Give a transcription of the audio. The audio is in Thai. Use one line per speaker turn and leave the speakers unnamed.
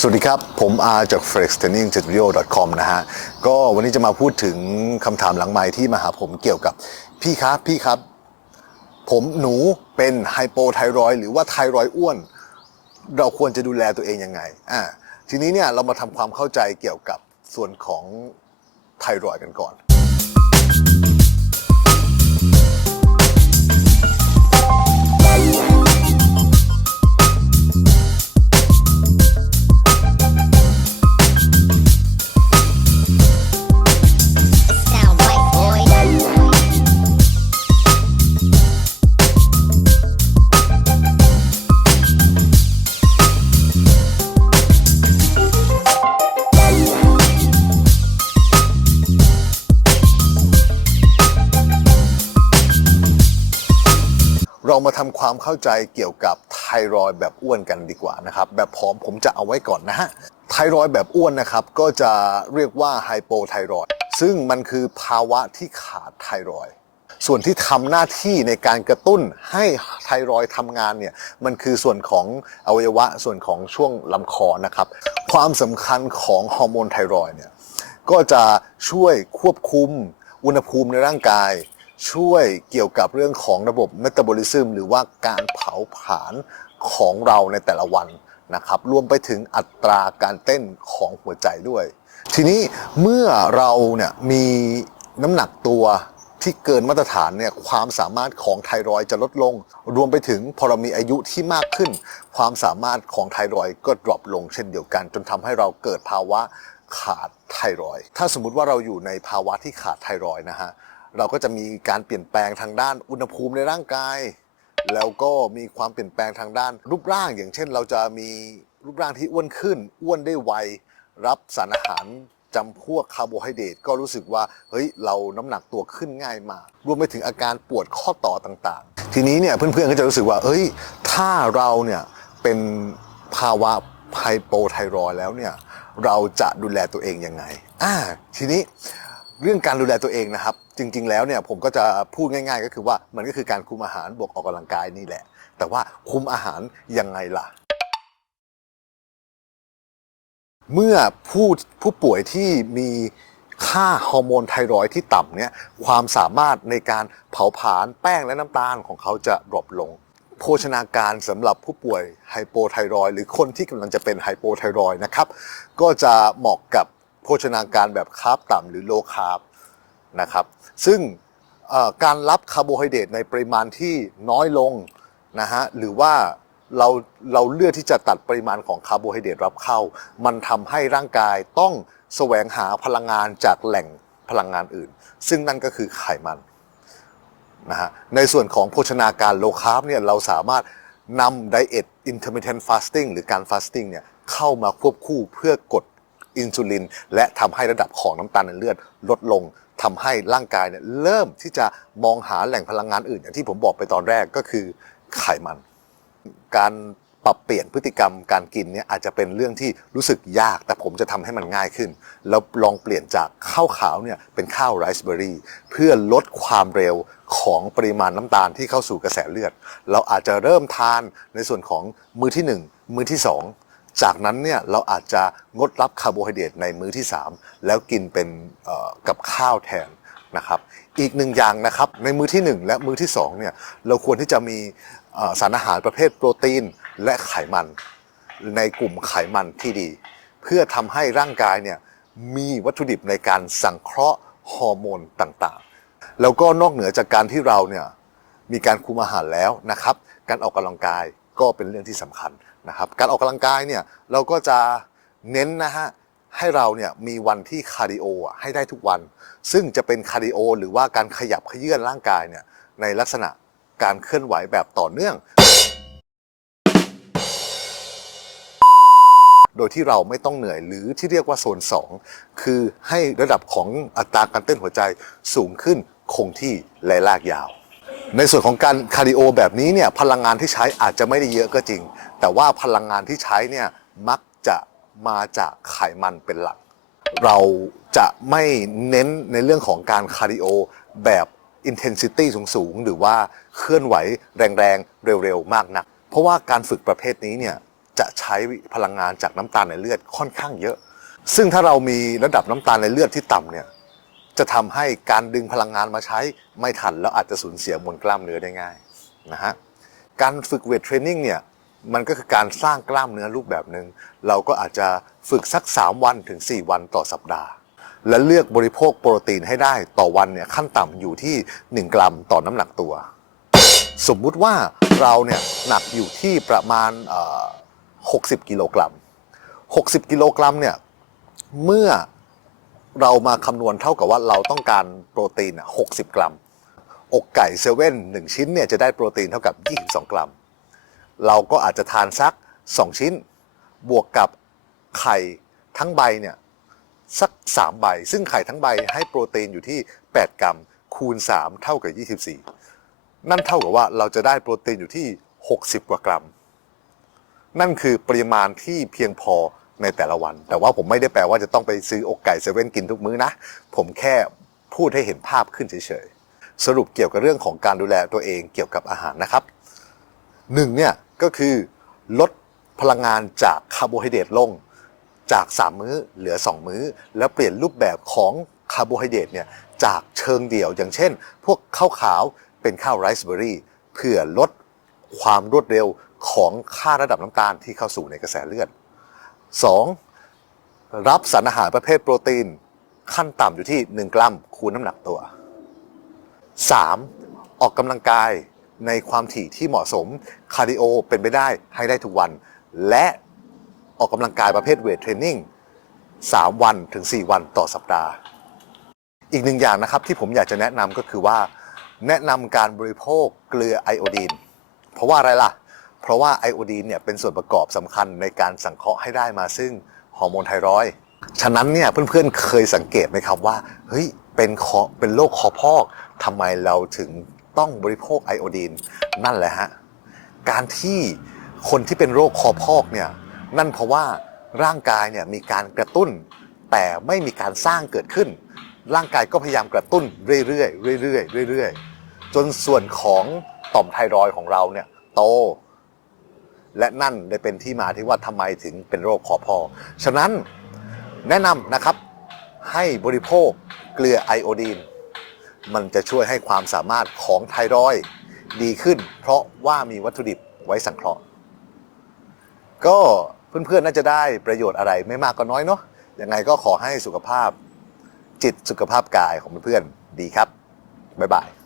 สวัสดีครับ ผมอาจาก flextrainingstudio.com นะฮะ ก็วันนี้จะมาพูดถึงคำถามหลังไม้ที่มาหาผมเกี่ยวกับ พี่ครับพี่ครับ ผมหนูเป็นไฮโปไทรอยหรือว่าไทรอยอ้วน เราควรจะดูแลตัวเองยังไงอ่าทีนี้เนี่ยเรามาทำความเข้าใจเกี่ยวกับส่วนของไทรอยกันก่อน มาทำความเข้าใจเกี่ยวกับไทรอยด์แบบอ้วนกันดีกว่านะครับ แบบผอมผมจะเอาไว้ก่อนนะฮะ ไทรอยด์แบบอ้วนนะครับ ก็จะเรียกว่าไฮโปไทรอยซึ่งมันคือภาวะที่ขาดไทรอยด์ส่วนที่ทำหน้าที่ในการกระตุ้นให้ไทรอยด์ทำงานเนี่ยมันคือส่วนของอวัยวะส่วนของช่วงลำคอนะครับ ความสำคัญของฮอร์โมนไทรอยด์เนี่ยก็จะช่วยควบคุมอุณหภูมิในร่างกาย ช่วยเกี่ยวกับเรื่องของระบบเมตาบอลิซึมหรือว่าการเผาผลาญของเราในแต่ละวันนะครับรวมไปถึงอัตราการเต้นของหัวใจด้วย ทีนี้เมื่อเราเนี่ยมีน้ำหนักตัวที่เกินมาตรฐานเนี่ยความสามารถของไทรอยด์จะลดลง รวมไปถึงพอเรามีอายุที่มากขึ้น ความสามารถของไทรอยด์ก็ดรอปลงเช่นเดียวกัน จนทำให้เราเกิดภาวะขาดไทรอยด์ถ้าสมมุติว่าเราอยู่ในภาวะที่ขาดไทรอยด์นะฮะ เราก็จะมีการเปลี่ยนแปลงทางด้านอุณหภูมิในร่างกาย แล้วก็มีความเปลี่ยนแปลงทางด้านรูปร่าง อย่างเช่น เราจะมีรูปร่างที่อ้วนขึ้น อ้วนได้ไว รับสารอาหารจำพวกคาร์โบไฮเดรตก็รู้สึกว่าเฮ้ยเราน้ำหนักตัวขึ้นง่ายมาก รวมไปถึงอาการปวดข้อต่อต่างๆ ทีนี้เนี่ยเพื่อนๆก็จะรู้สึกว่าเอ้ยถ้าเราเนี่ยเป็นภาวะไฮโปไทรอยแล้วเนี่ยเราจะดูแลตัวเองยังไงอ่าทีนี้ เรื่องการดูแลตัวเองนะครับ จริง ๆ แล้วเนี่ยผมก็จะพูดง่าย ๆ ก็คือว่ามันก็คือการคุมอาหารบวกออกกำลังกายนี่แหละ แต่ว่าคุมอาหารยังไงล่ะ เมื่อผู้ผู้ป่วยที่มีค่าฮอร์โมนไทรอยที่ต่ำเนี่ยความสามารถในการเผาผลาญแป้งและน้ำตาลของเขาจะดรอปลง โภชนาการสำหรับผู้ป่วยไฮโปไทรอยหรือคนที่กำลังจะเป็นไฮโปไทรอยนะครับ ก็จะเหมาะกับ โภชนาการแบบคาร์บต่ำหรือโลคาร์บนะครับ ซึ่งการรับคาร์โบไฮเดรตในปริมาณที่น้อยลงนะฮะหรือว่าเราเราเลือกที่จะตัดปริมาณของคาร์โบไฮเดรตรับเข้า มันทำให้ร่างกายต้องแสวงหาพลังงานจากแหล่งพลังงานอื่น ซึ่งนั่นก็คือไขมันนะฮะในส่วนของโภชนาการโลคาร์บเนี่ยเราสามารถนำไดเอท intermittent fasting หรือการ fasting เนี่ยเข้ามาควบคู่เพื่อกด อินซูลิน และทำให้ระดับของน้ำตาลในเลือดลดลงทำให้ร่างกายเนี่ยเริ่มที่จะมองหาแหล่งพลังงานอื่น อย่างที่ผมบอกไปตอนแรกก็คือไขมัน การปรับเปลี่ยนพฤติกรรมการกินเนี่ยอาจจะเป็นเรื่องที่รู้สึกยาก แต่ผมจะทำให้มันง่ายขึ้น แล้วลองเปลี่ยนจากข้าวขาวเนี่ยเป็นข้าวไรซ์เบอร์รี่เพื่อลดความเร็วของปริมาณน้ำตาลที่เข้าสู่กระแสเลือด เราอาจจะเริ่มทานในส่วนของมื้อที่ 1 มื้อที่ 2 จากนั้นเนี่ยเราอาจจะงดรับคาร์โบไฮเดรตในมื้อที่ 3 แล้วกินเป็นกับข้าวแทนนะครับอีกหนึ่งอย่างนะครับในมื้อที่ 1 และมื้อที่2เนี่ยเราควรที่จะมีสารอาหารประเภทโปรตีนและไขมัน ในกลุ่มไขมันที่ดี เพื่อทำให้ร่างกายเนี่ยมีวัตถุดิบในการสังเคราะห์ฮอร์โมนต่างๆ แล้วก็นอกเหนือจากการที่เราเนี่ยมีการคุมอาหารแล้วนะครับ การออกกำลังกายก็เป็นเรื่องที่สำคัญนะครับการออกกำลังกายเนี่ยเราก็จะเน้นนะฮะให้เราเนี่ยมีวันที่คาร์ดิโอให้ได้ทุกวัน ซึ่งจะเป็นคาร์ดิโอหรือว่าการขยับขยื่นร่างกายเนี่ยในลักษณะการเคลื่อนไหวแบบต่อเนื่อง โดยที่เราไม่ต้องเหนื่อยหรือที่เรียกว่าโซน 2 คือให้ระดับของอัตราการเต้นหัวใจสูงขึ้นคงที่และลากยาว ในส่วนของการคาร์ดิโอแบบนี้เนี่ยพลังงานที่ใช้อาจจะไม่ได้เยอะก็จริง แต่ว่าพลังงานที่ใช้เนี่ยมักจะมาจากไขมันเป็นหลัก เราจะไม่เน้นในเรื่องของการคาร์ดิโอแบบ intensity สูงๆ หรือว่าเคลื่อนไหวแรงๆ เร็วๆ มากนัก เพราะว่าการฝึกประเภทนี้เนี่ยจะใช้พลังงานจากน้ำตาลในเลือดค่อนข้างเยอะ ซึ่งถ้าเรามีระดับน้ำตาลในเลือดที่ต่ำเนี่ย จะทำให้การดึงพลังงานมาใช้ไม่ทัน แล้วอาจจะสูญเสียมวลกล้ามเนื้อได้ง่ายนะฮะการฝึกเวทเทรนนิ่งเนี่ยมันก็คือการสร้างกล้ามเนื้อรูปแบบหนึ่งเราก็อาจจะฝึกสัก 3 วันถึง 4 วันต่อสัปดาห์ และเลือกบริโภคโปรตีนให้ได้ต่อวันเนี่ยขั้นต่ำอยู่ที่ 1 กรัมต่อน้ำหนักตัว สมมุติว่าเราเนี่ยหนักอยู่ที่ประมาณ 60 กิโลกรัม 60 กิโลกรัมเนี่ยเมื่อ เรามาคำนวณเท่ากับว่าเราต้องการโปรตีน 60 กรัม อกไก่เซเว่นหนึ่งชิ้นเนี่ยจะได้โปรตีนเท่ากับ 22 กรัม เราก็อาจจะทานสัก 2 ชิ้น บวกกับไข่ทั้งใบเนี่ยสัก 3 ใบ ซึ่งไข่ทั้งใบให้โปรตีนอยู่ที่ 8 กรัม คูณ 3 เท่ากับ 24 นั่นเท่ากับว่าเราจะได้โปรตีนอยู่ที่ 60 กว่ากรัม นั่นคือปริมาณที่เพียงพอ ในแต่ละวัน แต่ว่าผมไม่ได้แปลว่าจะต้องไปซื้ออกไก่เซเว่นกินทุกมื้อนะ ผมแค่พูดให้เห็นภาพขึ้นเฉยๆ สรุปเกี่ยวกับเรื่องของการดูแลตัวเองเกี่ยวกับอาหารนะครับหนึ่งเนี่ยก็คือลดพลังงานจากคาร์โบไฮเดรตลงจาก 3 มื้อเหลือ 2 มื้อ แล้วเปลี่ยนรูปแบบของคาร์โบไฮเดรตเนี่ยจากเชิงเดี่ยวอย่างเช่น พวกข้าวขาวเป็นข้าวไรซ์เบอร์รี่เพื่อลดความรวดเร็วของค่าระดับน้ำตาลที่เข้าสู่ในกระแสเลือด 2. รับสารอาหารประเภทโปรตีน ขั้นต่ำอยู่ที่ 1 กรัมคูณน้ำหนักตัว 3. ออกกำลังกายในความถี่ที่เหมาะสมคาร์ดิโอเป็นไปได้ให้ได้ทุกวัน และออกกำลังกายประเภทเวทเทรนนิ่ง3 วันถึง 4 วันต่อสัปดาห์ อีกหนึ่งอย่างนะครับที่ผมอยากจะแนะนำก็คือว่า แนะนำการบริโภคเกลือไอโอดีน เพราะว่าอะไรล่ะ เพราะว่าไอโอดีนเนี่ยเป็นส่วนประกอบสำคัญในการสังเคราะห์ให้ได้มาซึ่งฮอร์โมนไทรอยด์ฉะนั้นเนี่ยเพื่อนๆเคยสังเกตไหมครับว่าเฮ้ยเป็นคอเป็นโรคคอพอกทำไมเราถึงต้องบริโภคไอโอดีนนั่นแหละฮะการที่คนที่เป็นโรคคอพอกเนี่ยนั่นเพราะว่าร่างกายเนี่ยมีการกระตุ้น แต่ไม่มีการสร้างเกิดขึ้น ร่างกายก็พยายามกระตุ้นเรื่อยๆเรื่อยๆเรื่อยๆจนส่วนของต่อมไทรอยด์ของเราเนี่ยโต และนั่นเลยเป็นที่มาที่ว่าทำไมถึงเป็นโรคคอพอกฉะนั้นแนะนำนะครับให้บริโภคเกลือไอโอดีน มันจะช่วยให้ความสามารถของไทรอยดีขึ้น เพราะว่ามีวัตถุดิบไว้สังเคราะห์ ก็เพื่อนๆน่าจะได้ประโยชน์อะไรไม่มากก็น้อยเนาะยังไงก็ขอให้สุขภาพจิตสุขภาพกายของเพื่อนๆดีครับ บ๊ายบาย